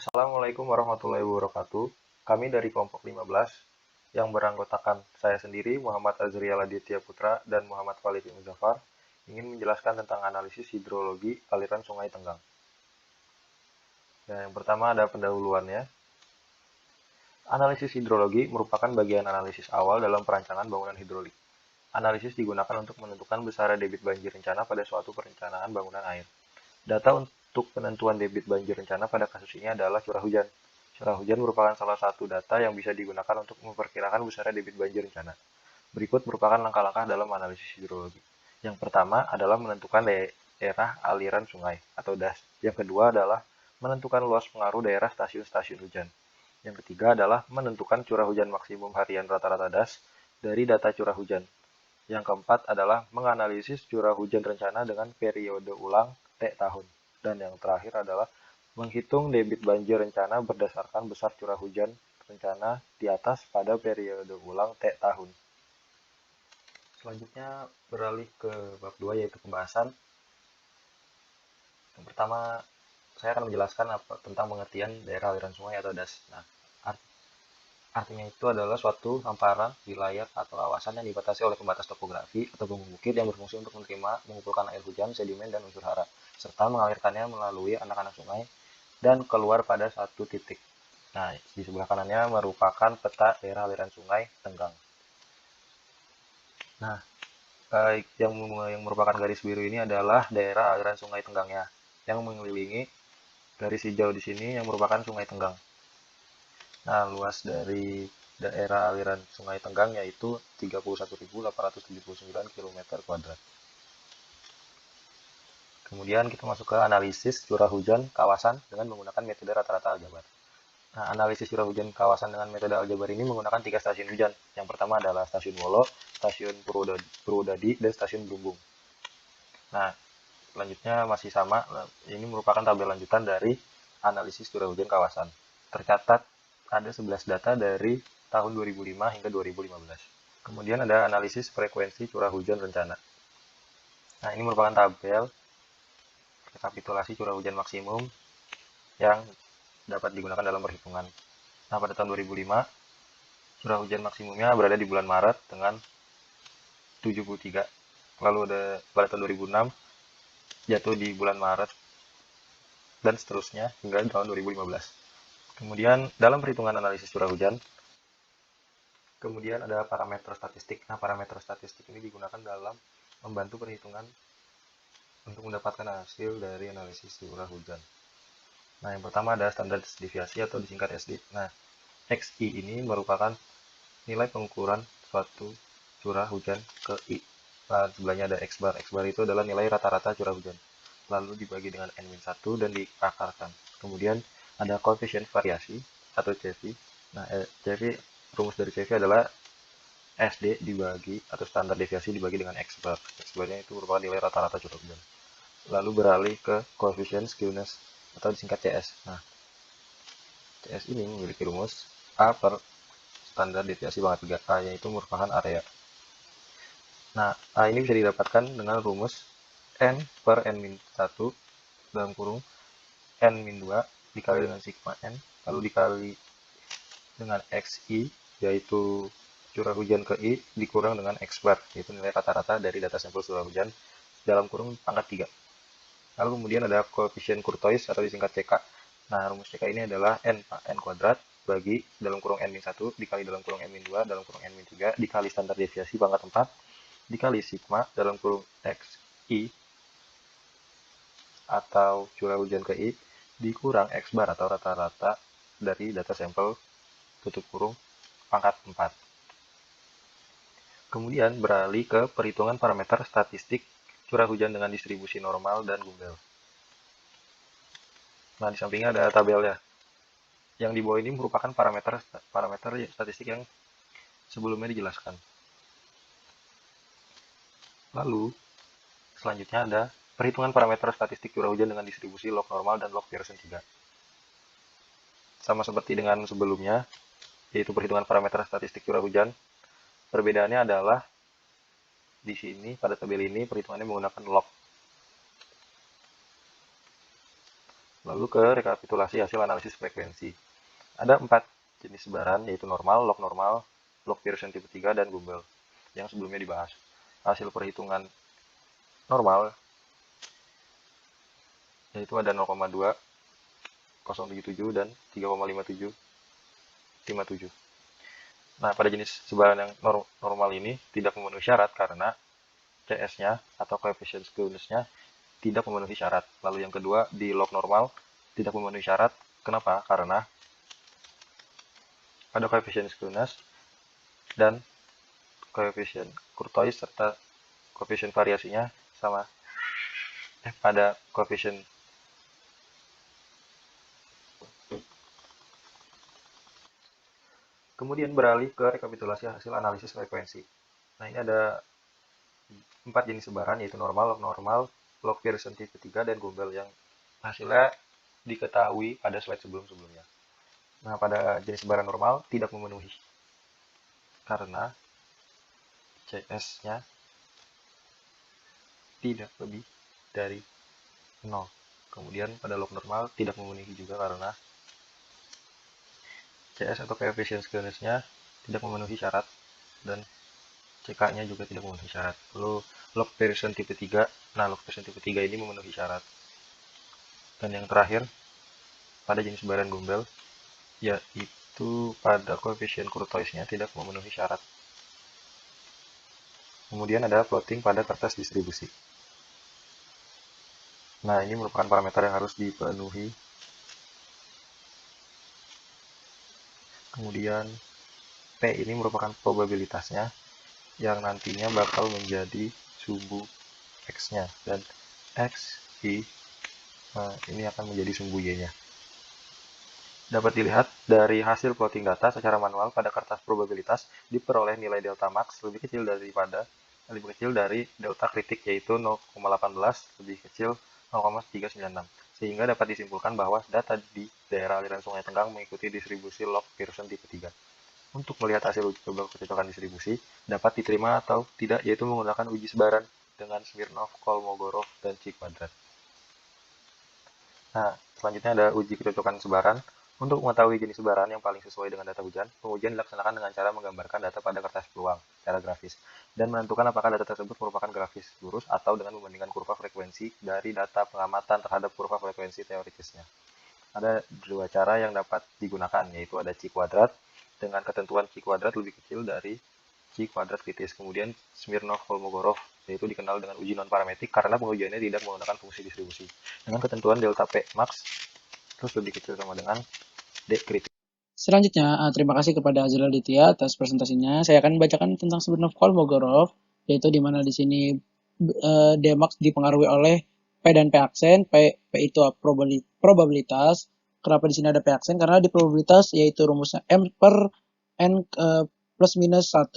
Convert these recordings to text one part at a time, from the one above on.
Assalamualaikum warahmatullahi wabarakatuh. Kami dari kelompok 15 yang beranggotakan saya sendiri, Muhammad Azriel Aditya Putra dan Muhammad Khalid Muzaffar, ingin menjelaskan tentang analisis hidrologi aliran Sungai Tenggang. Yang pertama ada pendahuluannya. Analisis hidrologi merupakan bagian analisis awal dalam perancangan bangunan hidrolik. Analisis digunakan untuk menentukan besaran debit banjir rencana pada suatu perencanaan bangunan air. Data untuk penentuan debit banjir rencana pada kasus ini adalah curah hujan. Curah hujan merupakan salah satu data yang bisa digunakan untuk memperkirakan besaran debit banjir rencana. Berikut merupakan langkah-langkah dalam analisis hidrologi. Yang pertama adalah menentukan daerah aliran sungai atau DAS. Yang kedua adalah menentukan luas pengaruh daerah stasiun-stasiun hujan. Yang ketiga adalah menentukan curah hujan maksimum harian rata-rata DAS dari data curah hujan. Yang keempat adalah menganalisis curah hujan rencana dengan periode ulang T tahun. Dan yang terakhir adalah menghitung debit banjir rencana berdasarkan besar curah hujan rencana di atas pada periode ulang T tahun. Selanjutnya beralih ke bab 2 yaitu pembahasan. Yang pertama, saya akan menjelaskan tentang pengertian daerah aliran sungai atau DAS. Nah, artinya itu adalah suatu hamparan, wilayah, atau kawasan yang dibatasi oleh pembatas topografi atau bukit yang berfungsi untuk menerima, mengumpulkan air hujan, sedimen, dan unsur hara, serta mengalirkannya melalui anak-anak sungai dan keluar pada satu titik. Nah, di sebelah kanannya merupakan peta daerah aliran sungai Tenggang. Nah, yang merupakan garis biru ini adalah daerah aliran sungai Tenggangnya, yang mengelilingi garis hijau di sini yang merupakan sungai Tenggang. Nah, luas dari daerah aliran Sungai Tenggang yaitu 31.879 km². Kemudian kita masuk ke analisis curah hujan kawasan dengan menggunakan metode rata-rata aljabar. Nah, analisis curah hujan kawasan dengan metode aljabar ini menggunakan 3 stasiun hujan. Yang pertama adalah stasiun Wolo, stasiun Purwodadi, dan stasiun Brumbung. Nah, selanjutnya masih sama. Ini merupakan tabel lanjutan dari analisis curah hujan kawasan. Tercatat ada 11 data dari tahun 2005 hingga 2015. Kemudian ada analisis frekuensi curah hujan rencana. Nah, ini merupakan tabel rekapitulasi curah hujan maksimum yang dapat digunakan dalam perhitungan. Nah, pada tahun 2005, curah hujan maksimumnya berada di bulan Maret dengan 73. Lalu pada tahun 2006 jatuh di bulan Maret dan seterusnya hingga tahun 2015. Kemudian dalam perhitungan analisis curah hujan, kemudian ada parameter statistik. Nah, parameter statistik ini digunakan dalam membantu perhitungan untuk mendapatkan hasil dari analisis curah hujan. Nah, yang pertama ada standar deviasi atau disingkat SD. Nah, XI ini merupakan nilai pengukuran suatu curah hujan ke I. Nah, sebelahnya ada X bar. X bar itu adalah nilai rata-rata curah hujan. Lalu dibagi dengan N-1 dan diakarkan. Kemudian ada koefisien variasi atau CV. Nah, CV, rumus dari CV adalah SD dibagi atau standar deviasi dibagi dengan X bar. X barnya itu merupakan nilai rata-rata curah hujan. Lalu beralih ke koefisien skewness atau disingkat CS. Nah, CS ini memiliki rumus A per standar deviasi pangkat 3A, yaitu merupakan area. Nah, A ini bisa didapatkan dengan rumus N per N-1 dalam kurung N-2 dikali dengan sigma N, lalu dikali dengan XI, yaitu curah hujan ke I, dikurang dengan X bar, yaitu nilai rata-rata dari data sampel curah hujan dalam kurung pangkat 3. Lalu kemudian ada koefisien Courtois atau disingkat CK. Nah, rumus CK ini adalah N kuadrat bagi dalam kurung N-1 dikali dalam kurung N-2 dalam kurung N-3 dikali standar deviasi pangkat 4 dikali sigma dalam kurung XI atau curah hujan ke I dikurang X bar atau rata-rata dari data sampel tutup kurung pangkat 4. Kemudian beralih ke perhitungan parameter statistik curah hujan dengan distribusi normal dan Google. Nah, di sampingnya ada tabelnya. Yang di bawah ini merupakan parameter statistik yang sebelumnya dijelaskan. Lalu, selanjutnya ada perhitungan parameter statistik curah hujan dengan distribusi log normal dan log Pearson 3. Sama seperti dengan sebelumnya, yaitu perhitungan parameter statistik curah hujan. Perbedaannya adalah di sini pada tabel ini perhitungannya menggunakan log. Lalu ke rekapitulasi hasil analisis frekuensi. Ada 4 jenis sebaran, yaitu normal, log Pearson tipe 3, dan Google, yang sebelumnya dibahas. Hasil perhitungan normal yaitu ada 0,2, 0,77, dan 3,5757. Nah, pada jenis sebaran yang normal ini tidak memenuhi syarat karena CS-nya atau coefficient skewness-nya tidak memenuhi syarat. Lalu yang kedua, di log normal tidak memenuhi syarat. Kenapa? Karena pada coefficient skewness dan coefficient kurtois serta coefficient variasinya sama. Pada coefficient kemudian beralih ke rekapitulasi hasil analisis frekuensi. Nah, ini ada 4 jenis sebaran, yaitu normal, log Pearson tipe 3, dan Google, yang hasilnya diketahui pada slide sebelum-sebelumnya. Nah, pada jenis sebaran normal tidak memenuhi karena CS-nya tidak lebih dari 0. Kemudian pada log normal tidak memenuhi juga karena CS atau coefficient skewness-nya tidak memenuhi syarat dan CK-nya juga tidak memenuhi syarat. Lalu log Pearson tipe 3, nah log Pearson tipe 3 ini memenuhi syarat. Dan yang terakhir, pada jenis sebaran Google, yaitu pada coefficient kurtoisnya tidak memenuhi syarat. Kemudian ada plotting pada kertas distribusi. Nah, ini merupakan parameter yang harus dipenuhi. Kemudian P ini merupakan probabilitasnya yang nantinya bakal menjadi sumbu X-nya, dan X, Y, ini akan menjadi sumbu Y-nya. Dapat dilihat dari hasil plotting data secara manual pada kertas probabilitas diperoleh nilai delta max lebih kecil dari delta kritik, yaitu 0,18 lebih kecil 0,396, sehingga dapat disimpulkan bahwa data di daerah aliran Sungai Tenggang mengikuti distribusi log Pearson tipe 3. Untuk melihat hasil uji coba kecocokan distribusi dapat diterima atau tidak, yaitu menggunakan uji sebaran dengan Smirnov, Kolmogorov, dan Chi kuadrat. Nah, selanjutnya ada uji kecocokan sebaran. Untuk mengetahui jenis sebaran yang paling sesuai dengan data hujan, pengujian dilaksanakan dengan cara menggambarkan data pada kertas peluang secara grafis dan menentukan apakah data tersebut merupakan grafis lurus atau dengan membandingkan kurva frekuensi dari data pengamatan terhadap kurva frekuensi teoritisnya. Ada dua cara yang dapat digunakan, yaitu ada Chi kuadrat dengan ketentuan Chi kuadrat lebih kecil dari Chi kuadrat kritis. Kemudian Smirnov-Kolmogorov, yaitu dikenal dengan uji non-parametrik karena pengujiannya tidak menggunakan fungsi distribusi, dengan ketentuan delta P max terus lebih kecil sama dengan D kritis. Selanjutnya, terima kasih kepada Azril Aditya atas presentasinya. Saya akan membacakan tentang Smirnov-Kolmogorov, yaitu di mana di sini Dmax dipengaruhi oleh P dan P aksen. P itu probabilitas. Kenapa di sini ada P aksen? Karena di probabilitas yaitu rumusnya M per N plus minus 1.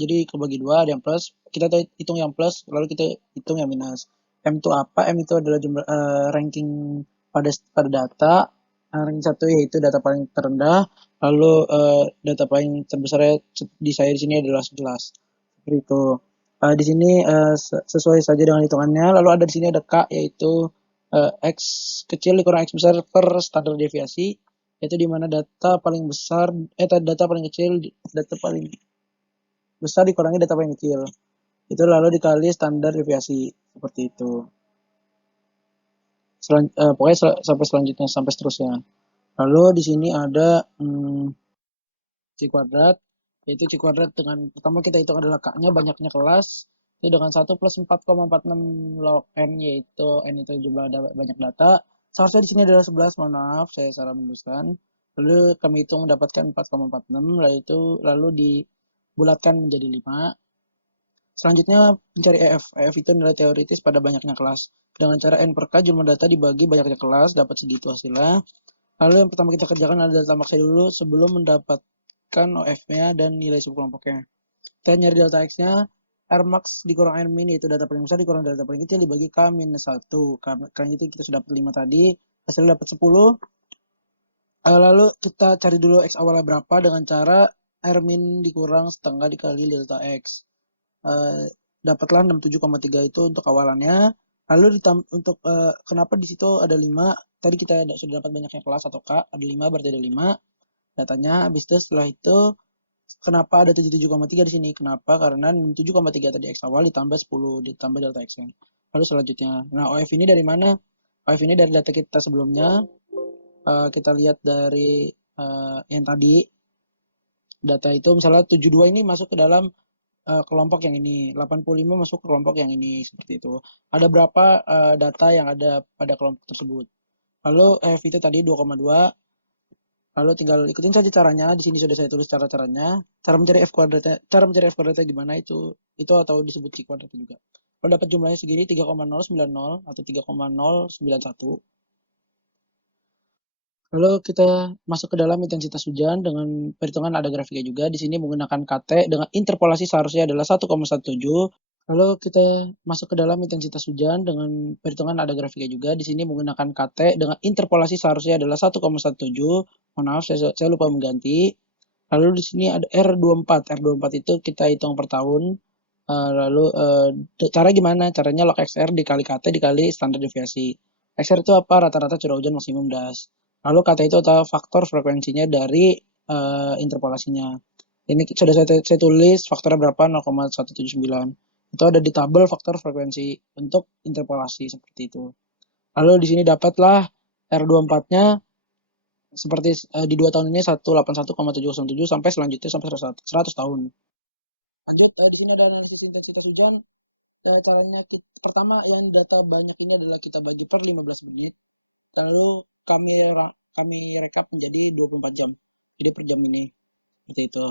Jadi kebagi 2, ada yang plus. Kita hitung yang plus, lalu kita hitung yang minus. M itu apa? M itu adalah jumlah ranking pada data. Ranking 1 yaitu data paling terendah, lalu data paling terbesar di saya di sini adalah 11. Seperti itu. Di sini sesuai saja dengan hitungannya. Lalu ada di sini ada K, yaitu X kecil dikurang X besar per standar deviasi, yaitu di mana data paling besar data paling kecil data paling besar dikurangi data paling kecil. Itu lalu dikali standar deviasi, seperti itu. Pokoknya sampai selanjutnya, sampai seterusnya. Lalu di sini ada Chi kuadrat, yaitu Chi kuadrat dengan pertama kita hitung adalah K-nya banyaknya kelas, itu dengan 1 plus 4,46 log N, yaitu N itu jumlah banyak data. Seharusnya di sini adalah 11, mohon maaf, saya salah menuliskan. Lalu kami hitung mendapatkan 4,46, lalu dibulatkan menjadi 5. Selanjutnya mencari EF. EF itu nilai teoritis pada banyaknya kelas. Dengan cara N per K jumlah data dibagi banyaknya kelas, dapat segitu hasilnya. Lalu yang pertama kita kerjakan adalah delta max dulu sebelum mendapatkan OF-nya dan nilai subkelompoknya. Kita nyari delta X-nya, R max dikurang R min, yaitu data paling besar dikurang data paling kecil dibagi K minus 1. Karena itu kita sudah dapat 5 tadi, hasilnya dapat 10. Lalu kita cari dulu X awalnya berapa dengan cara R min dikurang setengah dikali delta X. Dapatlah 67,3 itu untuk awalannya. Lalu untuk kenapa di situ ada 5? tadi kita sudah dapat banyaknya kelas atau K, ada 5 berarti ada 5 datanya. Habis itu setelah itu kenapa ada 77,3 di sini? Kenapa? Karena 7,3 tadi X awal ditambah 10 ditambah delta X kan. Lalu selanjutnya, nah OF ini dari mana? OF ini dari data kita sebelumnya. Kita lihat dari yang tadi data itu misalnya 72 ini masuk ke dalam kelompok yang ini, 85 masuk ke kelompok yang ini, seperti itu. Ada berapa data yang ada pada kelompok tersebut. Lalu F itu tadi 2,2. Lalu tinggal ikutin saja caranya. Di sini sudah saya tulis cara-caranya. Cara mencari F kuadratnya gimana itu atau disebut C kuadrat juga. Kalau dapat jumlahnya segini 3,090 atau 3,091. Lalu kita masuk ke dalam intensitas hujan dengan perhitungan ada grafiknya juga. Di sini menggunakan KT dengan interpolasi seharusnya adalah 1,17. Lalu kita masuk ke dalam intensitas hujan dengan perhitungan ada grafiknya juga. Di sini menggunakan KT dengan interpolasi seharusnya adalah 1,17. Mohon maaf, saya lupa mengganti. Lalu di sini ada R24. R24 itu kita hitung per tahun. Lalu cara gimana? Caranya log XR dikali KT dikali standar deviasi. XR itu apa? Rata-rata curah hujan maksimum das. Lalu KT itu adalah faktor frekuensinya dari interpolasinya. Ini sudah saya tulis faktornya berapa? 0,179. Itu ada di tabel faktor frekuensi untuk interpolasi seperti itu. Lalu di sini dapatlah R24-nya seperti di 2 tahun ini 181,707 sampai selanjutnya sampai 100 tahun. Lanjut, di sini ada analisis intensitas hujan. Caranya pertama yang data banyak ini adalah kita bagi per 15 menit. Lalu kami rekap menjadi 24 jam. Jadi per jam ini seperti itu.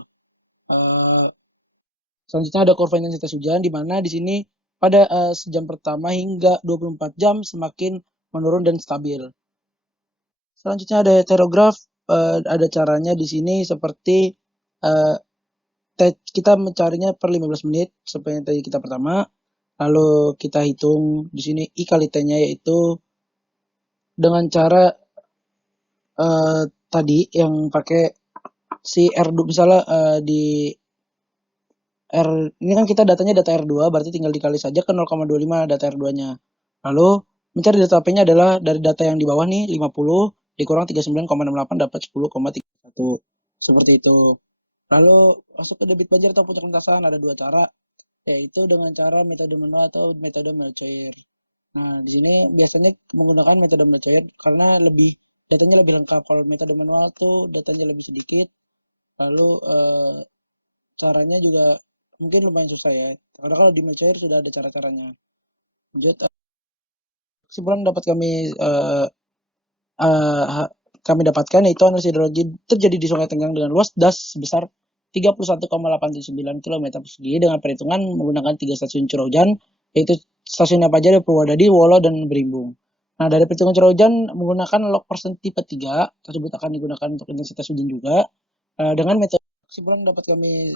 Selanjutnya ada kurva intensitas hujan di mana di sini pada sejam pertama hingga 24 jam semakin menurun dan stabil. Selanjutnya ada heterograf, ada caranya di sini seperti kita mencarinya per 15 menit seperti yang tadi kita pertama. Lalu kita hitung di sini I kali T-nya yaitu dengan cara tadi yang pakai si R2 misalnya di R ini kan kita datanya data R2 berarti tinggal dikali saja ke 0,25 data R2-nya. Lalu mencari data P-nya adalah dari data yang di bawah nih 50 dikurang 39,68 dapat 10,31. Seperti itu. Lalu masuk ke debit banjir atau puncak lintasan ada 2 cara yaitu dengan cara metode manual atau metode Melchior. Nah, di sini biasanya menggunakan metode Melchior karena datanya lebih lengkap. Kalau metode manual tuh datanya lebih sedikit. Lalu caranya juga mungkin lumayan susah ya. Karena kalau di Melchior sudah ada cara-caranya. Lanjut, kesimpulan dapat kami dapatkan yaitu analisis hidrologi terjadi di Sungai Tenggang dengan luas das sebesar 31,879 km persegi dengan perhitungan menggunakan 3 stasiun curah hujan yaitu stasiun apa aja, Purwodadi, Wolo, dan Berimbung. Nah, dari perhitungan curah hujan menggunakan log persen tipe 3 tersebut akan digunakan untuk intensitas hujan juga dengan metode. Kesimpulan dapat kami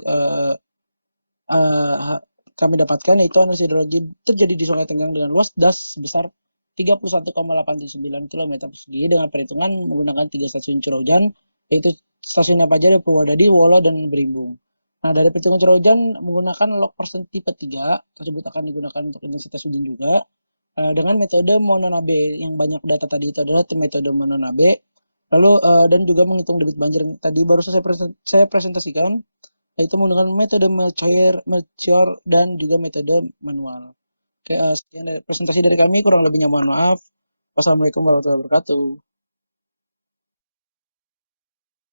dapatkan yaitu analisis hidrologi terjadi di Sungai Tenggang dengan luas das sebesar 31,879 km persegi dengan perhitungan menggunakan 3 stasiun curah hujan yaitu stasiun apa aja, Purwodadi, Wolo, dan Berimbung. Nah, dari perhitungan curah hujan menggunakan log persen tipe 3 tersebut akan digunakan untuk intensitas hujan juga dengan metode Mononabe. Yang banyak data tadi itu adalah metode Mononabe. Lalu dan juga menghitung debit banjir tadi baru saya presentasikan yaitu menggunakan metode Melchior dan juga metode manual. Oke, sekian presentasi dari kami, kurang lebihnya mohon maaf. Wassalamualaikum warahmatullahi wabarakatuh.